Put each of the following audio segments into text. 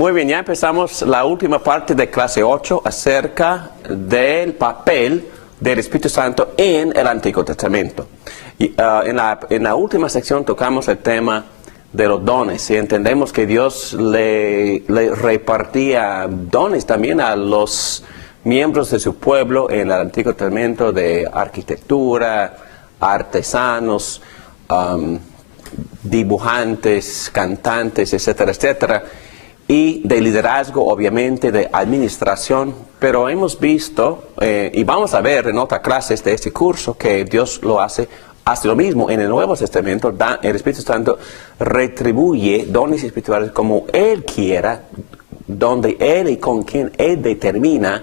Muy bien, ya empezamos la última parte de clase 8 acerca del papel del Espíritu Santo en el Antiguo Testamento. Y, en la última sección tocamos el tema de los dones y entendemos que Dios le repartía dones también a los miembros de su pueblo en el Antiguo Testamento de arquitectura, artesanos, dibujantes, cantantes, etcétera, etcétera, y de liderazgo, obviamente, de administración, pero hemos visto, y vamos a ver en otras clases de este curso, que Dios lo hace lo mismo en el Nuevo Testamento. El Espíritu Santo retribuye dones espirituales como Él quiera, donde Él y con quien Él determina,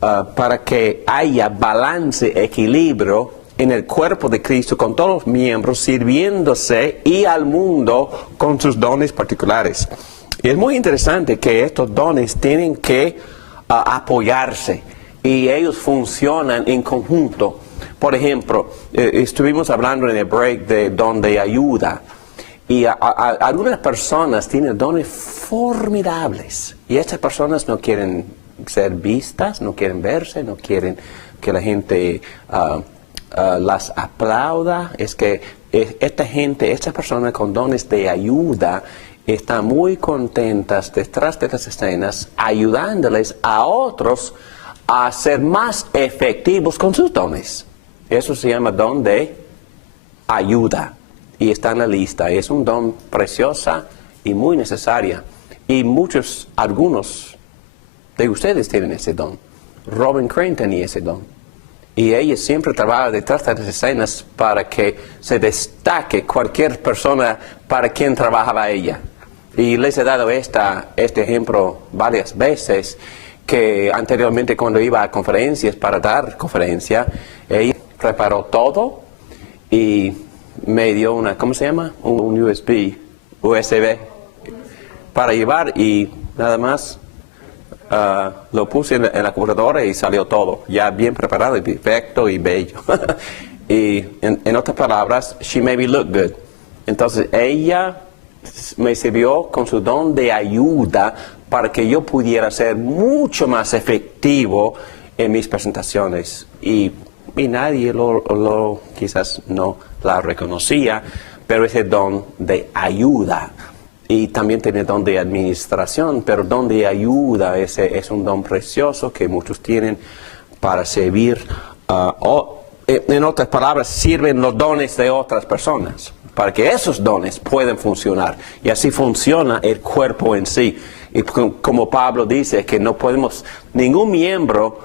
para que haya balance, equilibrio en el cuerpo de Cristo con todos los miembros sirviéndose y al mundo con sus dones particulares. Y es muy interesante que estos dones tienen que apoyarse y ellos funcionan en conjunto. Por ejemplo, estuvimos hablando en el break de don de ayuda y algunas personas tienen dones formidables y estas personas no quieren ser vistas, no quieren verse, no quieren que la gente las aplauda. Es que estas personas con dones de ayuda están muy contentas detrás de las escenas, ayudándoles a otros a ser más efectivos con sus dones. Eso se llama don de ayuda y está en la lista. Es un don preciosa y muy necesaria. Y algunos de ustedes tienen ese don. Robin Crane tenía ese don. Y ella siempre trabaja detrás de las escenas para que se destaque cualquier persona para quien trabajaba ella. Y les he dado este ejemplo varias veces, que anteriormente cuando iba a conferencias para dar conferencia, ella preparó todo y me dio ¿cómo se llama? Un USB para llevar y nada más lo puse en la computadora y salió todo, ya bien preparado y perfecto y bello. Y en otras palabras, she made me look good. Entonces ella me sirvió con su don de ayuda para que yo pudiera ser mucho más efectivo en mis presentaciones. Y nadie quizás no la reconocía, pero ese don de ayuda. Y también tiene don de administración, pero don de ayuda, ese es un don precioso que muchos tienen para servir. En otras palabras, sirven los dones de otras personas, para que esos dones puedan funcionar. Y así funciona el cuerpo en sí. Y como Pablo dice, que no podemos, ningún miembro,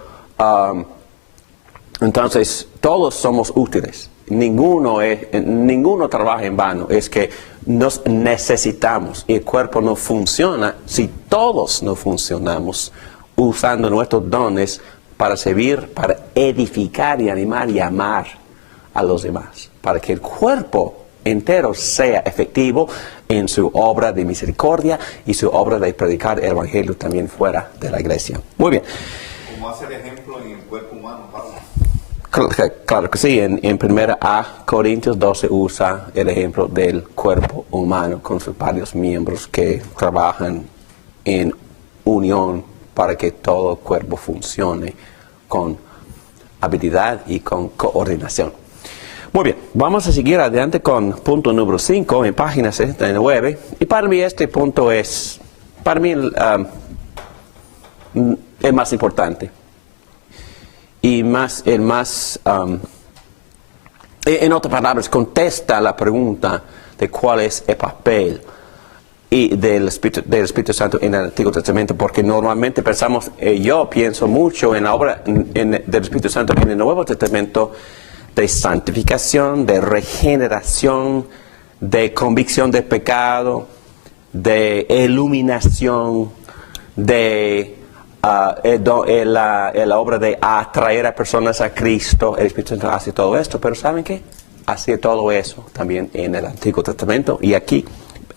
entonces todos somos útiles. Ninguno trabaja en vano. Es que nos necesitamos. Y el cuerpo no funciona si todos no funcionamos usando nuestros dones para servir, para edificar y animar y amar a los demás. Para que el cuerpo entero sea efectivo en su obra de misericordia y su obra de predicar el evangelio también fuera de la iglesia. Muy bien. ¿Cómo hacer ejemplo en el cuerpo humano, Pablo? Claro que sí, en 1 Corintios 12 usa el ejemplo del cuerpo humano con sus varios miembros que trabajan en unión para que todo el cuerpo funcione con habilidad y con coordinación. Muy bien, vamos a seguir adelante con punto número 5 en página 69. Y para mí este punto es, el más importante. Y en otras palabras, contesta la pregunta de cuál es el papel del Espíritu Santo en el Antiguo Testamento, porque normalmente yo pienso mucho en la obra del Espíritu Santo en el Nuevo Testamento, de santificación, de regeneración, de convicción de pecado, de iluminación, de la obra de atraer a personas a Cristo. El Espíritu Santo hace todo esto, pero ¿saben qué? Hace todo eso también en el Antiguo Testamento, y aquí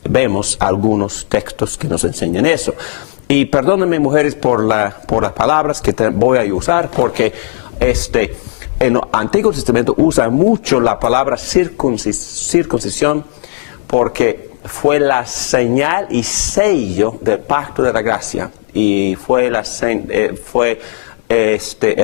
vemos algunos textos que nos enseñan eso. Y perdónenme, mujeres, por las palabras que voy a usar, porque en el Antiguo Testamento usa mucho la palabra circuncisión, porque fue la señal y sello del pacto de la gracia. Y fue, el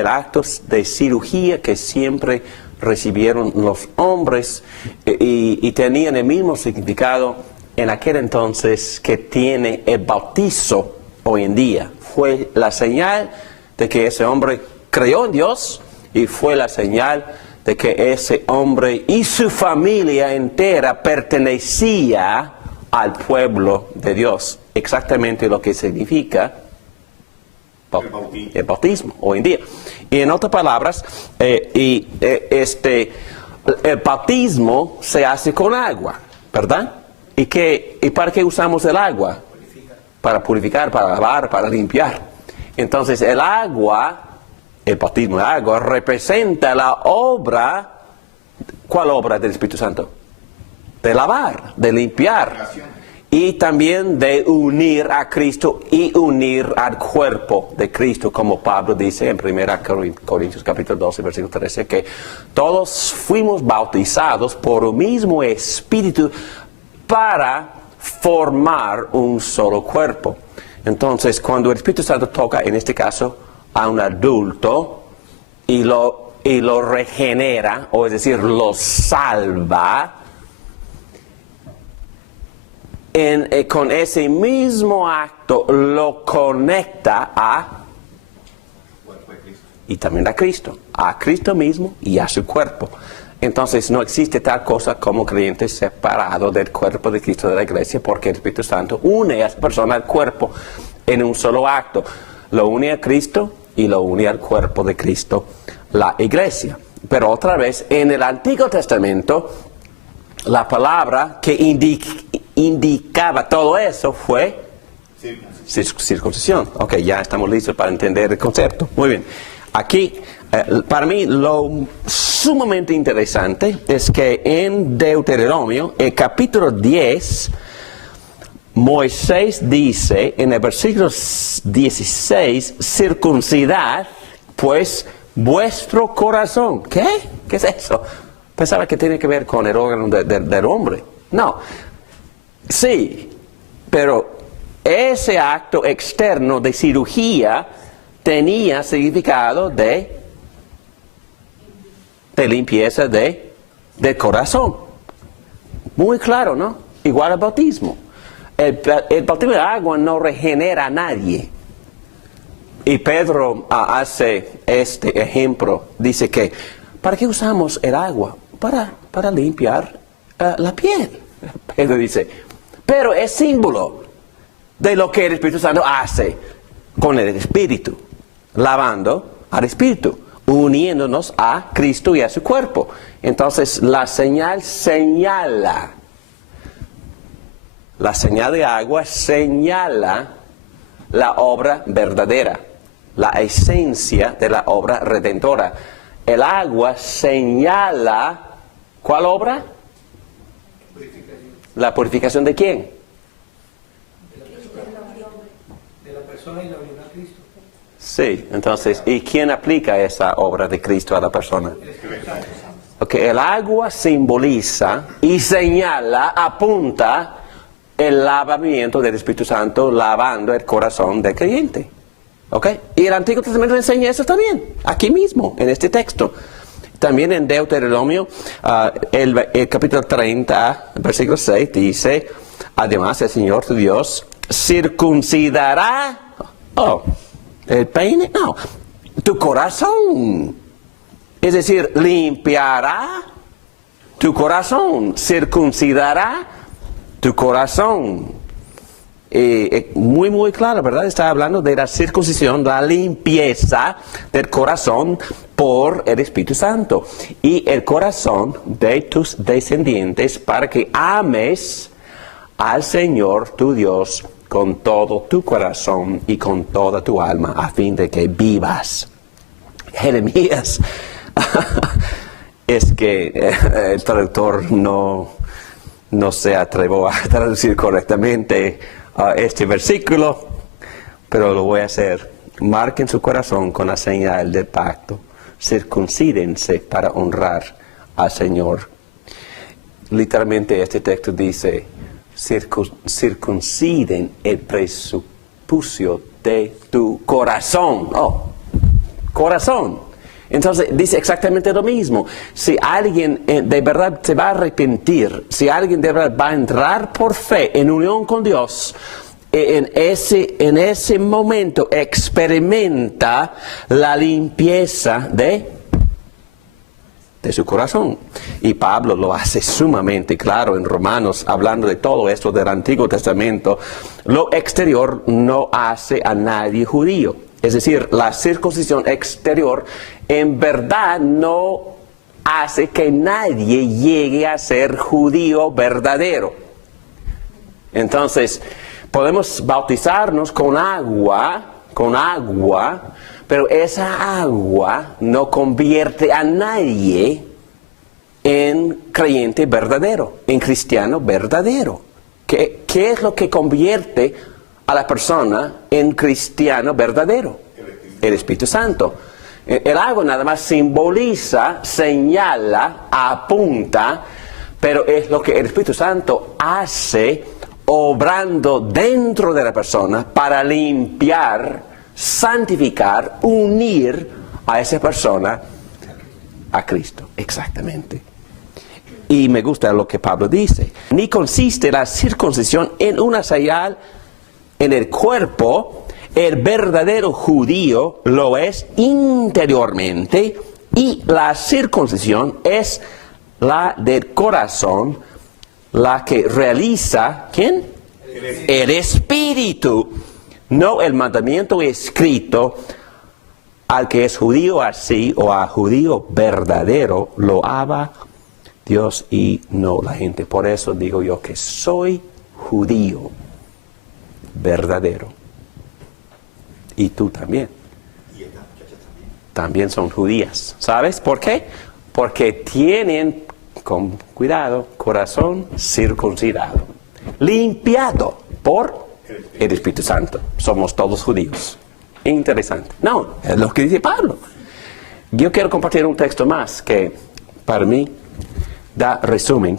acto de cirugía que siempre recibieron los hombres y tenían el mismo significado en aquel entonces que tiene el bautizo hoy en día. Fue la señal de que ese hombre creyó en Dios y fue la señal de que ese hombre y su familia entera pertenecía al pueblo de Dios. Exactamente lo que significa el bautismo hoy en día. Y en otras palabras, el bautismo se hace con agua, ¿verdad? ¿Y para qué usamos el agua? Para purificar, para lavar, para limpiar. Entonces el agua, el bautismo de agua, representa la obra. ¿Cuál obra del Espíritu Santo? De lavar, de limpiar. Y también de unir a Cristo y unir al cuerpo de Cristo, como Pablo dice en 1 Corintios capítulo 12, versículo 13, que todos fuimos bautizados por el mismo Espíritu para formar un solo cuerpo. Entonces, cuando el Espíritu Santo toca, en este caso, a un adulto y lo regenera, o es decir, lo salva, con ese mismo acto lo conecta y también a Cristo mismo y a su cuerpo. Entonces no existe tal cosa como creyente separado del cuerpo de Cristo de la iglesia, porque el Espíritu Santo une a esa persona al cuerpo en un solo acto. Lo une a Cristo y lo une al cuerpo de Cristo, la iglesia. Pero otra vez, en el Antiguo Testamento, la palabra que indicaba todo eso fue circuncisión. Ok, ya estamos listos para entender el concepto. Muy bien. Aquí, para mí, lo sumamente interesante es que en Deuteronomio, el capítulo 10, Moisés dice en el versículo 16, circuncidad, pues, vuestro corazón. ¿Qué? ¿Qué es eso? Pensaba que tiene que ver con el órgano del hombre. No. Sí, pero ese acto externo de cirugía tenía significado de limpieza del corazón. Muy claro, ¿no? Igual al bautismo. El bautismo de agua no regenera a nadie. Y Pedro hace este ejemplo. Dice que, ¿para qué usamos el agua? Para limpiar la piel. Pedro dice, pero es símbolo de lo que el Espíritu Santo hace con el Espíritu, lavando al Espíritu, uniéndonos a Cristo y a su cuerpo. Entonces la señal señala, la señal de agua señala la obra verdadera, la esencia de la obra redentora. El agua señala, ¿cuál obra? ¿La purificación de quién? De la persona y la unión a Cristo. Sí, entonces, ¿y quién aplica esa obra de Cristo a la persona? Ok, el agua simboliza y señala, apunta el lavamiento del Espíritu Santo, lavando el corazón del creyente. Ok, y el Antiguo Testamento enseña eso también, aquí mismo, en este texto. También en Deuteronomio, el capítulo 30, versículo 6, dice, además el Señor tu Dios circuncidará, el peine, no, tu corazón. Es decir, limpiará tu corazón, circuncidará tu corazón. Muy, muy claro, ¿verdad? Está hablando de la circuncisión, la limpieza del corazón por el Espíritu Santo y el corazón de tus descendientes para que ames al Señor tu Dios con todo tu corazón y con toda tu alma a fin de que vivas. Jeremías, es que el traductor no se atrevió a traducir correctamente este versículo, pero lo voy a hacer. Marquen su corazón con la señal del pacto. Circuncídense para honrar al Señor. Literalmente este texto dice, circunciden el presupucio de tu corazón. Oh, corazón. Entonces dice exactamente lo mismo. Si alguien de verdad se va a arrepentir, si alguien de verdad va a entrar por fe en unión con Dios, en ese momento experimenta la limpieza de su corazón. Y Pablo lo hace sumamente claro en Romanos, hablando de todo esto del Antiguo Testamento. Lo exterior no hace a nadie judío. Es decir, la circuncisión exterior en verdad no hace que nadie llegue a ser judío verdadero. Entonces, podemos bautizarnos con agua, pero esa agua no convierte a nadie en creyente verdadero, en cristiano verdadero. ¿Qué es lo que convierte a la persona en cristiano verdadero? El Espíritu Santo. El agua nada más simboliza, señala, apunta, pero es lo que el Espíritu Santo hace obrando dentro de la persona para limpiar, santificar, unir a esa persona a Cristo. Exactamente. Y me gusta lo que Pablo dice. Ni consiste la circuncisión en una señal en el cuerpo. El verdadero judío lo es interiormente, y la circuncisión es la del corazón, la que realiza, ¿quién? El Espíritu, no el mandamiento escrito. Al que es judío así, o a judío verdadero, lo ama Dios y no la gente. Por eso digo yo que soy judío verdadero. Y tú también. Y esta muchacha también. También son judías. ¿Sabes por qué? Porque tienen, con cuidado, corazón circuncidado, limpiado por el Espíritu Santo. Somos todos judíos. Interesante. No, es lo que dice Pablo. Yo quiero compartir un texto más que para mí da resumen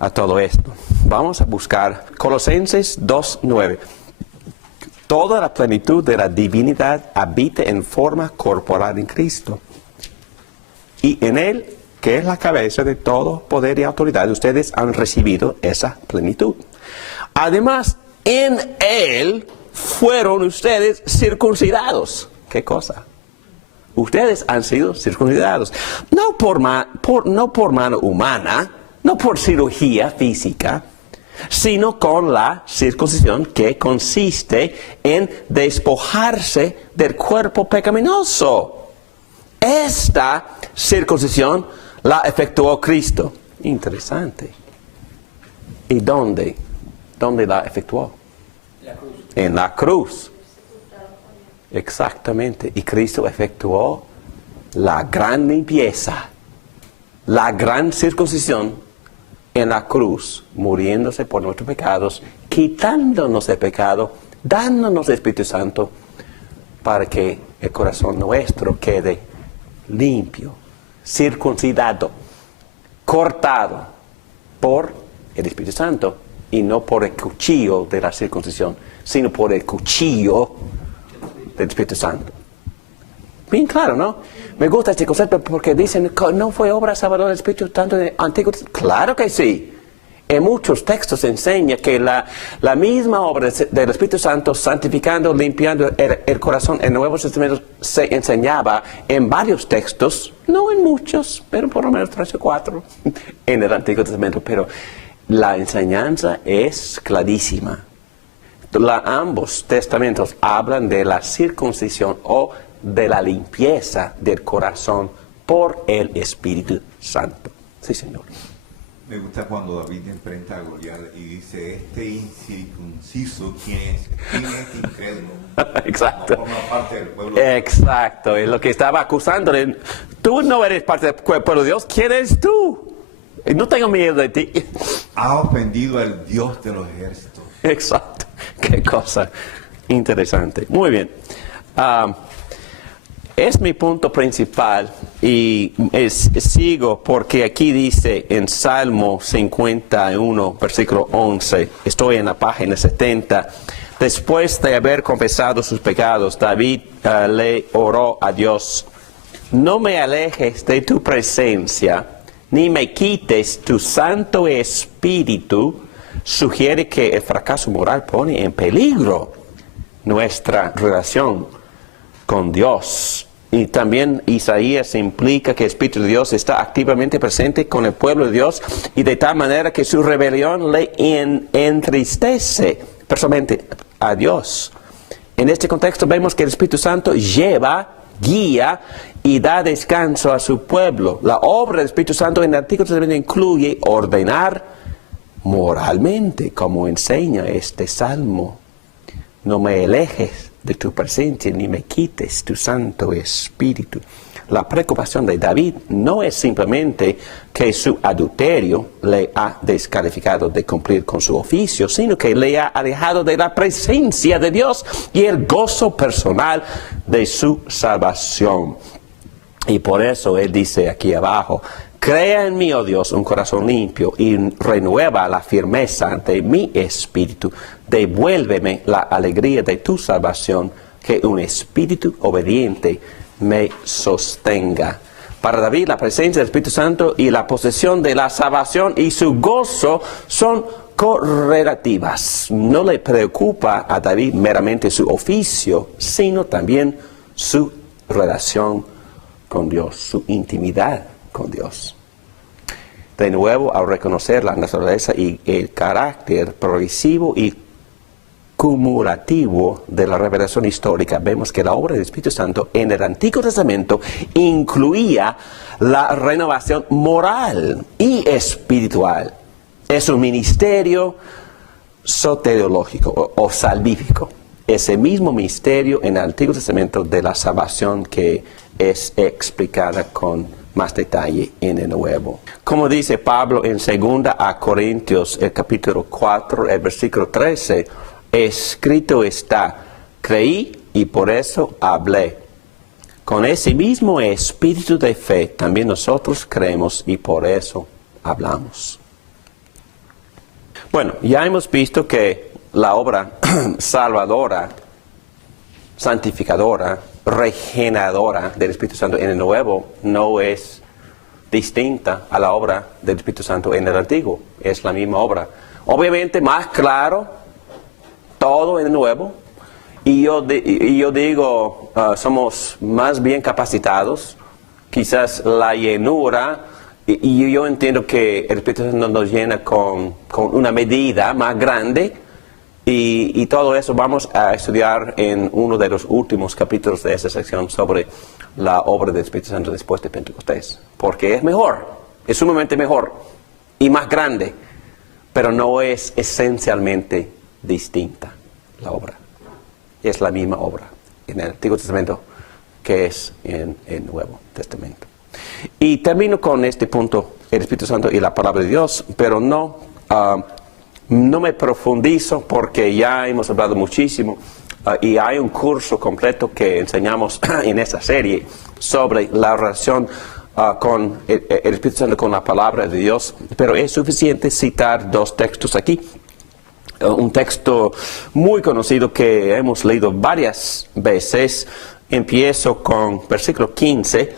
a todo esto. Vamos a buscar Colosenses 2:9. Toda la plenitud de la divinidad habita en forma corporal en Cristo. Y en Él, que es la cabeza de todo poder y autoridad, ustedes han recibido esa plenitud. Además, en Él fueron ustedes circuncidados. ¿Qué cosa? Ustedes han sido circuncidados. No por mano humana, no por cirugía física, sino con la circuncisión que consiste en despojarse del cuerpo pecaminoso. Esta circuncisión la efectuó Cristo. Interesante. ¿Y dónde? ¿Dónde la efectuó? La cruz. En la cruz. Exactamente. Y Cristo efectuó la gran limpieza, la gran circuncisión en la cruz, muriéndose por nuestros pecados, quitándonos el pecado, dándonos el Espíritu Santo para que el corazón nuestro quede limpio, circuncidado, cortado por el Espíritu Santo, y no por el cuchillo de la circuncisión, sino por el cuchillo del Espíritu Santo. Bien claro, ¿no? Me gusta este concepto porque dicen que no fue obra salvadora del Espíritu Santo en el Antiguo Testamento. Claro que sí. En muchos textos enseña que la misma obra del Espíritu Santo, santificando, limpiando el corazón en el Nuevo Testamento, se enseñaba en varios textos, no en muchos, pero por lo menos 3 o 4 en el Antiguo Testamento. Pero la enseñanza es clarísima. Ambos testamentos hablan de la circuncisión o de la limpieza del corazón por el Espíritu Santo. Sí, Señor. Me gusta cuando David enfrenta a Goliat y dice, este incircunciso, ¿quién es? ¿Quién es este incrédulo? Exacto. No forma parte del pueblo. Exacto, es lo que estaba acusándole. Tú no eres parte del pueblo de Dios, ¿quién eres tú? No tengo miedo de ti. Ha ofendido al Dios de los ejércitos. Exacto, qué cosa interesante. Muy bien. Es mi punto principal y sigo porque aquí dice en Salmo 51, versículo 11, estoy en la página 70, después de haber confesado sus pecados, David le oró a Dios, no me alejes de tu presencia, ni me quites tu Santo Espíritu. Sugiere que el fracaso moral pone en peligro nuestra relación con Dios. Y también Isaías implica que el Espíritu de Dios está activamente presente con el pueblo de Dios y de tal manera que su rebelión le entristece personalmente a Dios. En este contexto vemos que el Espíritu Santo lleva, guía y da descanso a su pueblo. La obra del Espíritu Santo en el Antiguo Testamento incluye ordenar moralmente, como enseña este salmo. No me alejes de tu presencia, ni me quites tu Santo Espíritu. La preocupación de David no es simplemente que su adulterio le ha descalificado de cumplir con su oficio, sino que le ha alejado de la presencia de Dios y el gozo personal de su salvación. Y por eso él dice aquí abajo, crea en mí, oh Dios, un corazón limpio y renueva la firmeza de mi espíritu. Devuélveme la alegría de tu salvación, que un espíritu obediente me sostenga. Para David, la presencia del Espíritu Santo y la posesión de la salvación y su gozo son correlativas. No le preocupa a David meramente su oficio, sino también su relación con Dios, su intimidad con Dios. De nuevo, al reconocer la naturaleza y el carácter progresivo y cumulativo de la revelación histórica, vemos que la obra del Espíritu Santo en el Antiguo Testamento incluía la renovación moral y espiritual. Es un ministerio soteriológico o salvífico. Ese mismo misterio en el Antiguo Testamento de la salvación que es explicada con más detalle en el Nuevo. Como dice Pablo en 2 Corintios, el capítulo 4, el versículo 13, escrito está, creí y por eso hablé. Con ese mismo espíritu de fe también nosotros creemos y por eso hablamos. Bueno, ya hemos visto que la obra salvadora, santificadora, regeneradora del Espíritu Santo en el Nuevo no es distinta a la obra del Espíritu Santo en el Antiguo. Es la misma obra. Obviamente más claro, todo en el Nuevo. Y yo digo, somos más bien capacitados. Quizás la llenura, y yo entiendo que el Espíritu Santo nos llena con una medida más grande. Y todo eso vamos a estudiar en uno de los últimos capítulos de esta sección sobre la obra del Espíritu Santo después de Pentecostés. Porque es mejor, es sumamente mejor y más grande, pero no es esencialmente distinta la obra. Es la misma obra en el Antiguo Testamento que es en el Nuevo Testamento. Y termino con este punto, el Espíritu Santo y la palabra de Dios, pero no me profundizo porque ya hemos hablado muchísimo y hay un curso completo que enseñamos en esta serie sobre la relación con el Espíritu Santo, con la palabra de Dios, pero es suficiente citar dos textos aquí. Un texto muy conocido que hemos leído varias veces. Empiezo con versículo 15.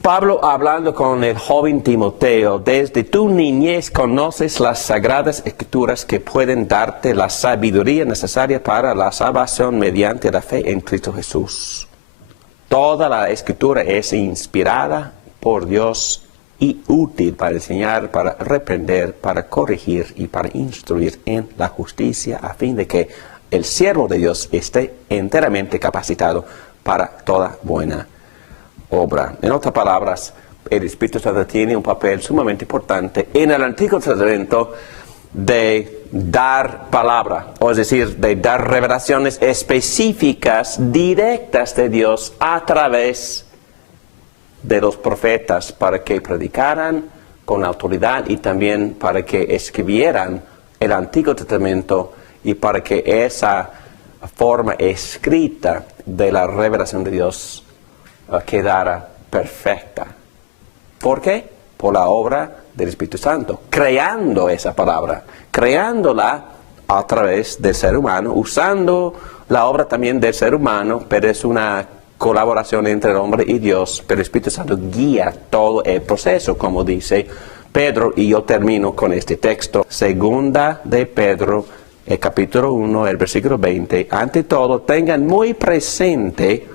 Pablo hablando con el joven Timoteo, desde tu niñez conoces las sagradas escrituras que pueden darte la sabiduría necesaria para la salvación mediante la fe en Cristo Jesús. Toda la escritura es inspirada por Dios y útil para enseñar, para reprender, para corregir y para instruir en la justicia, a fin de que el siervo de Dios esté enteramente capacitado para toda buena obra. En otras palabras, el Espíritu Santo tiene un papel sumamente importante en el Antiguo Testamento de dar palabra, o es decir, de dar revelaciones específicas, directas de Dios a través de los profetas para que predicaran con autoridad y también para que escribieran el Antiguo Testamento y para que esa forma escrita de la revelación de Dios quedara perfecta. ¿Por qué? Por la obra del Espíritu Santo, creando esa palabra, creándola a través del ser humano, usando la obra también del ser humano, pero es una colaboración entre el hombre y Dios, pero el Espíritu Santo guía todo el proceso, como dice Pedro, y yo termino con este texto, segunda de Pedro, el capítulo 1, el versículo 20, ante todo, tengan muy presente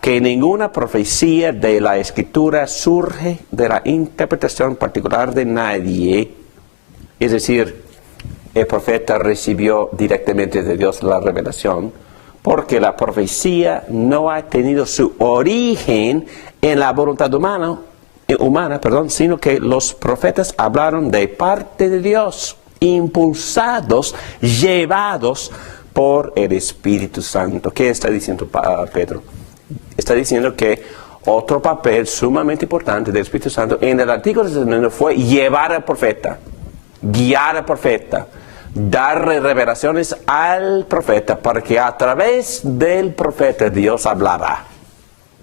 que ninguna profecía de la Escritura surge de la interpretación particular de nadie, es decir, el profeta recibió directamente de Dios la revelación, porque la profecía no ha tenido su origen en la voluntad humana, sino que los profetas hablaron de parte de Dios, impulsados, llevados por el Espíritu Santo. ¿Qué está diciendo Pedro? Está diciendo que otro papel sumamente importante del Espíritu Santo en el Antiguo Testamento fue llevar al profeta, guiar al profeta, darle revelaciones al profeta para que a través del profeta Dios hablaba.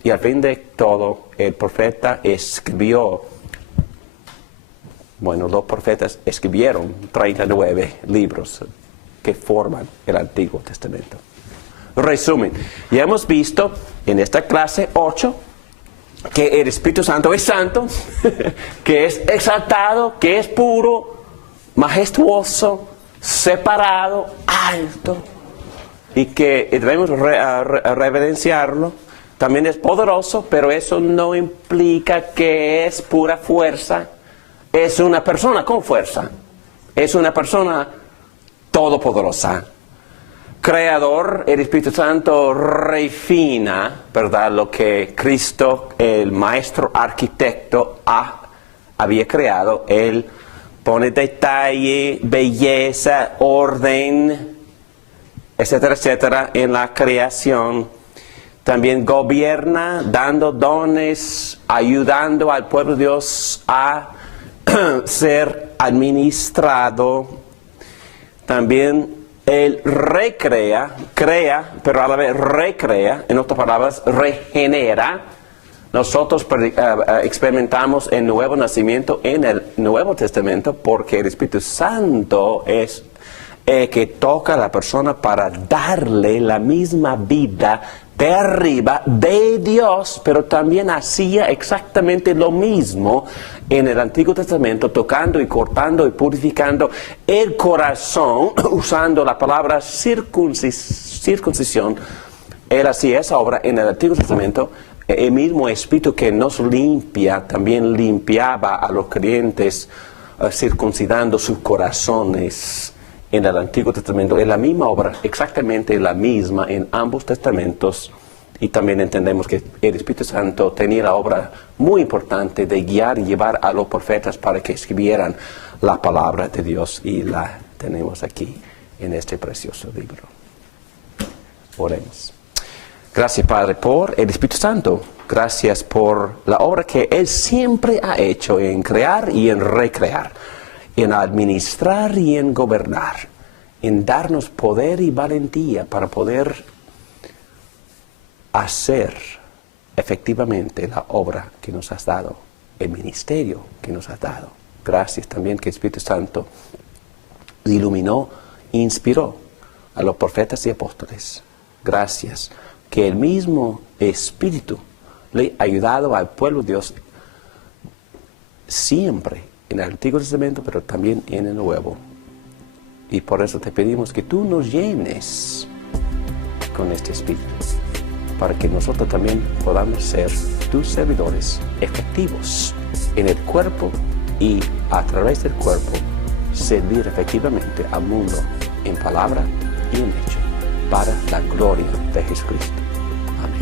Y al fin de todo, el profeta escribió, los profetas escribieron 39 libros que forman el Antiguo Testamento. Resumen, ya hemos visto en esta clase 8 que el Espíritu Santo es santo, que es exaltado, que es puro, majestuoso, separado, alto, y que debemos reverenciarlo. También es poderoso, pero eso no implica que es pura fuerza. Es una persona con fuerza. Es una persona todopoderosa. Creador, el Espíritu Santo refina, ¿verdad?, lo que Cristo, el maestro arquitecto, había creado. Él pone detalle, belleza, orden, etcétera, etcétera, en la creación. También gobierna, dando dones, ayudando al pueblo de Dios a ser administrado. También Él recrea, crea, pero a la vez recrea, en otras palabras, regenera. Nosotros experimentamos el nuevo nacimiento en el Nuevo Testamento porque el Espíritu Santo es el que toca a la persona para darle la misma vida de arriba de Dios, pero también hacía exactamente lo mismo en el Antiguo Testamento, tocando y cortando y purificando el corazón, usando la palabra circuncisión. Él hacía esa obra en el Antiguo Testamento. El mismo Espíritu que nos limpia, también limpiaba a los creyentes, circuncidando sus corazones. En el Antiguo Testamento es la misma obra, exactamente la misma en ambos testamentos. Y también entendemos que el Espíritu Santo tenía la obra muy importante de guiar y llevar a los profetas para que escribieran la palabra de Dios. Y la tenemos aquí en este precioso libro. Oremos. Gracias, Padre, por el Espíritu Santo. Gracias por la obra que Él siempre ha hecho en crear y en recrear, en administrar y en gobernar, en darnos poder y valentía para poder hacer efectivamente la obra que nos has dado, el ministerio que nos has dado. Gracias también que el Espíritu Santo iluminó, inspiró a los profetas y apóstoles. Gracias que el mismo Espíritu le ha ayudado al pueblo de Dios siempre, en el Antiguo Testamento, pero también en el Nuevo. Y por eso te pedimos que tú nos llenes con este Espíritu, para que nosotros también podamos ser tus servidores efectivos en el cuerpo y a través del cuerpo servir efectivamente al mundo en palabra y en hecho, para la gloria de Jesucristo. Amén.